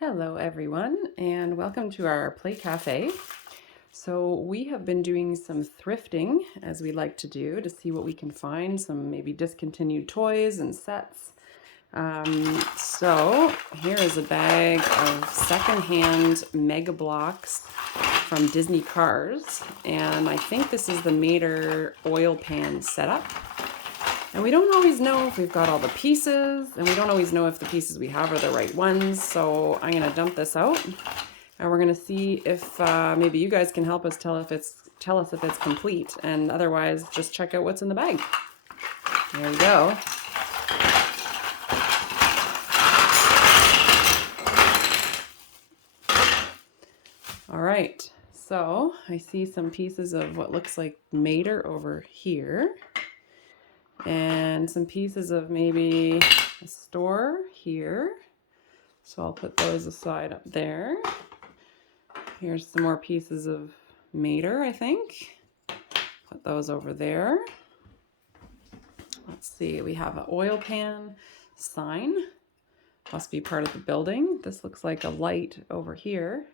Hello everyone, and welcome to our Play Cafe. So we have been doing some thrifting, as we like to do, to see what we can find, some maybe discontinued toys and sets. So here is a bag of secondhand Mega Bloks from Disney Cars, and I think this is the Mater oil pan setup. And we don't always know if we've got all the pieces, and we don't always know if the pieces we have are the right ones. So I'm gonna dump this out, and we're gonna see if maybe you guys can help us tell us if it's complete, and otherwise just check out what's in the bag. There we go. All right, so I see some pieces of what looks like Mater over here, and some pieces of maybe a store here. So I'll put those aside up there. Here's some more pieces of Mater, I think. Put those over there. Let's see, we have an oil pan sign. Must be part of the building. This looks like a light over here.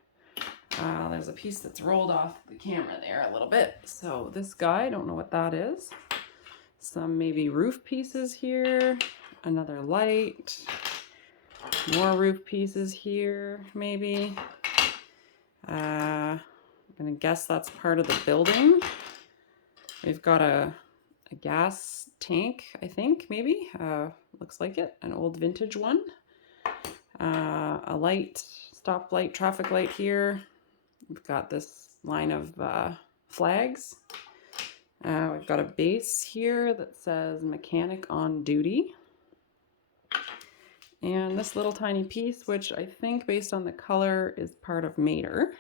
There's a piece that's rolled off the camera there a little bit. So this guy, I don't know what that is. Some maybe roof pieces here. Another light. More roof pieces here, maybe. I'm gonna guess that's part of the building. We've got a gas tank, I think, maybe. Looks like it, an old vintage one. A light, stoplight, traffic light here. We've got this line of flags. We've got a base here that says mechanic on duty. And this little tiny piece, which I think based on the color is part of Mater.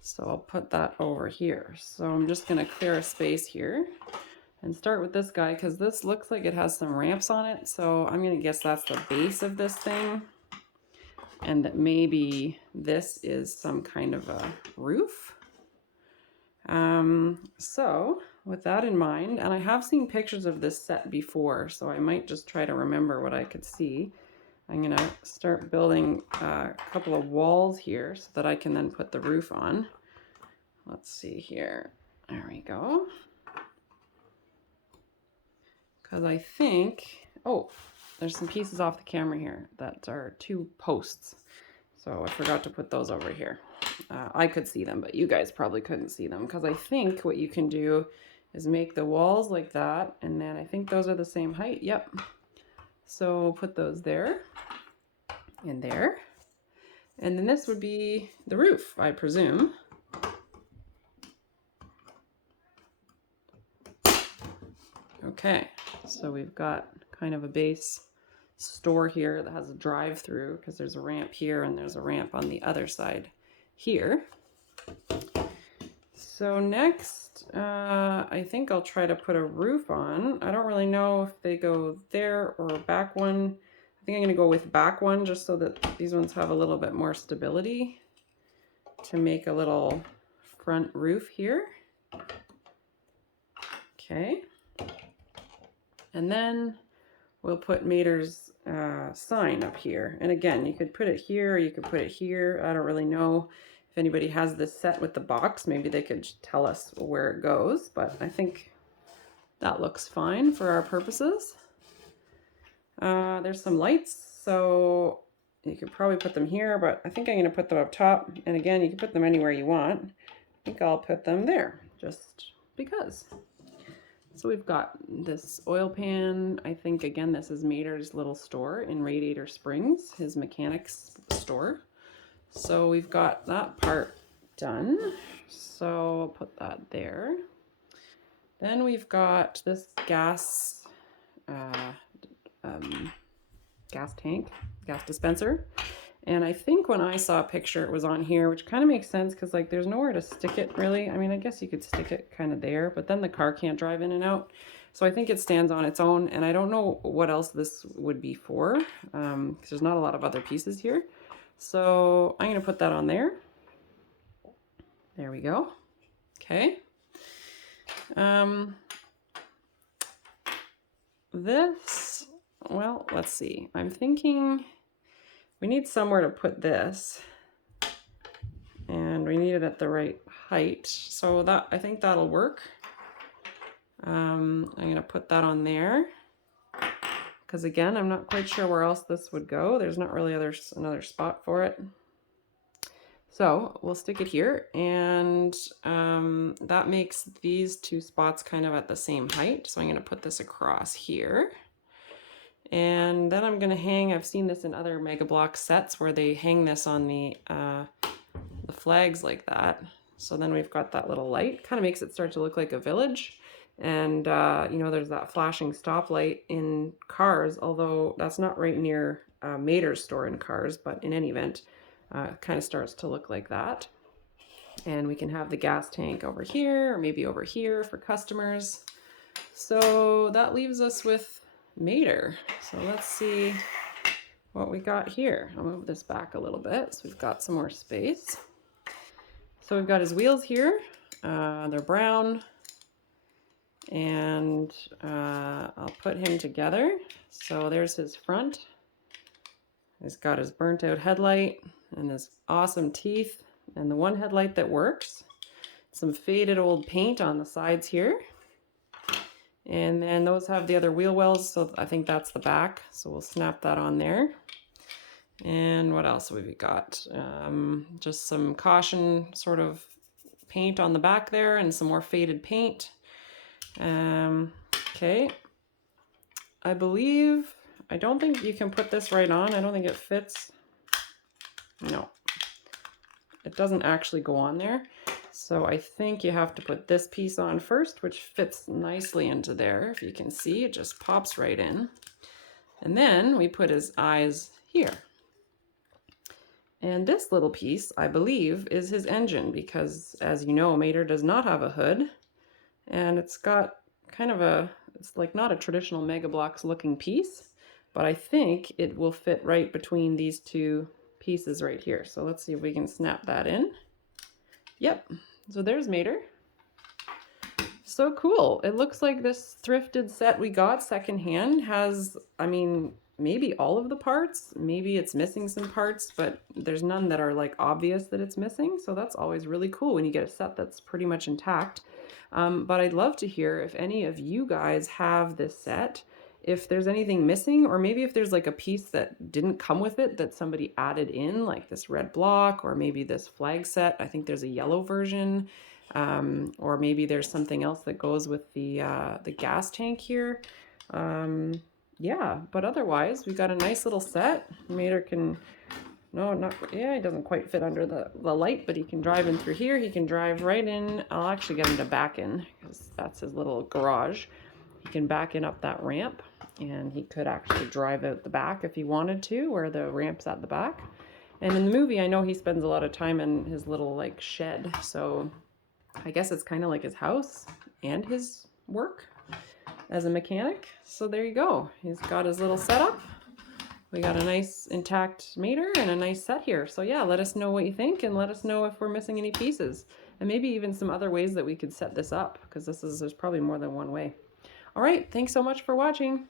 So I'll put that over here. So I'm just gonna clear a space here and start with this guy because this looks like it has some ramps on it. So I'm gonna guess that's the base of this thing, and that maybe this is some kind of a roof. So with that in mind, and I have seen pictures of this set before, so I might just try to remember what I could see. I'm gonna start building a couple of walls here so that I can then put the roof on. Let's see here. There we go. Because I think, oh, there's some pieces off the camera here that are two posts. So I forgot to put those over here. I could see them, but you guys probably couldn't see them because I think what you can do is make the walls like that, and then I think those are the same height. Yep. So put those there and there. And then this would be the roof, I presume. Okay, so we've got kind of a base store here that has a drive-through because there's a ramp here and there's a ramp on the other side here. So next, I think I'll try to put a roof on. I don't really know if they go there or back one. I think I'm gonna go with back one just so that these ones have a little bit more stability to make a little front roof here. Okay. And then we'll put Mater's sign up here. And again, you could put it here or you could put it here. I don't really know if anybody has this set with the box. Maybe they could tell us where it goes, but I think that looks fine for our purposes. There's some lights, so you could probably put them here, but I think I'm gonna put them up top. And again, you can put them anywhere you want. I think I'll put them there, just because. So we've got this oil pan. I think, again, this is Mater's little store in Radiator Springs, his mechanics store. So we've got that part done. So I'll put that there. Then we've got this gas tank, gas dispenser. And I think when I saw a picture, it was on here, which kind of makes sense because like there's nowhere to stick it really. I mean, I guess you could stick it kind of there, but then the car can't drive in and out. So I think it stands on its own, and I don't know what else this would be for because there's not a lot of other pieces here. So I'm going to put that on there. There we go. Okay. This, well, let's see. I'm thinking we need somewhere to put this, and we need it at the right height. So that, I think that'll work. I'm gonna put that on there, because again, I'm not quite sure where else this would go. There's not really another spot for it. So we'll stick it here, and that makes these two spots kind of at the same height. So I'm gonna put this across here. And then I'm gonna hang, I've seen this in other Mega Bloks sets where they hang this on the flags like that. So then we've got that little light, kind of makes it start to look like a village. And you know, there's that flashing stoplight in Cars, although that's not right near Mater's store in Cars, but in any event, it kind of starts to look like that. And we can have the gas tank over here, or maybe over here for customers. So that leaves us with Mater. So let's see what we got here. I'll move this back a little bit so we've got some more space. So we've got his wheels here. They're brown. And I'll put him together. So there's his front. He's got his burnt out headlight and his awesome teeth and the one headlight that works. Some faded old paint on the sides here. And then those have the other wheel wells, so I think that's the back. So we'll snap that on there. And what else have we got? Just some caution sort of paint on the back there and some more faded paint. Okay. I believe, I don't think you can put this right on. I don't think it fits. No, it doesn't actually go on there. So I think you have to put this piece on first, which fits nicely into there. If you can see, it just pops right in. And then we put his eyes here. And this little piece, I believe, is his engine, because as you know, Mater does not have a hood. And it's got kind of a, it's like not a traditional Mega Bloks looking piece, but I think it will fit right between these two pieces right here. So let's see if we can snap that in. Yep, so there's Mater. So cool. It looks like this thrifted set we got secondhand has, I mean, maybe all of the parts. Maybe it's missing some parts, but there's none that are like obvious that it's missing. So that's always really cool when you get a set that's pretty much intact. But I'd love to hear if any of you guys have this set, if there's anything missing, or maybe if there's like a piece that didn't come with it that somebody added in, like this red block, or maybe this flag set. I think there's a yellow version, or maybe there's something else that goes with the gas tank here. Yeah, but otherwise we've got a nice little set. Mater can, no, not, yeah, he doesn't quite fit under the light, but he can drive in through here. He can drive right in. I'll actually get him to back in, because that's his little garage. He can back in up that ramp, and he could actually drive out the back if he wanted to, where the ramp's at the back. And in the movie, I know he spends a lot of time in his little like shed, so I guess it's kind of like his house and his work as a mechanic. So there you go. He's got his little setup. We got a nice intact Mater and a nice set here. So yeah, let us know what you think, and let us know if we're missing any pieces, and maybe even some other ways that we could set this up, because there's probably more than one way. All right, thanks so much for watching.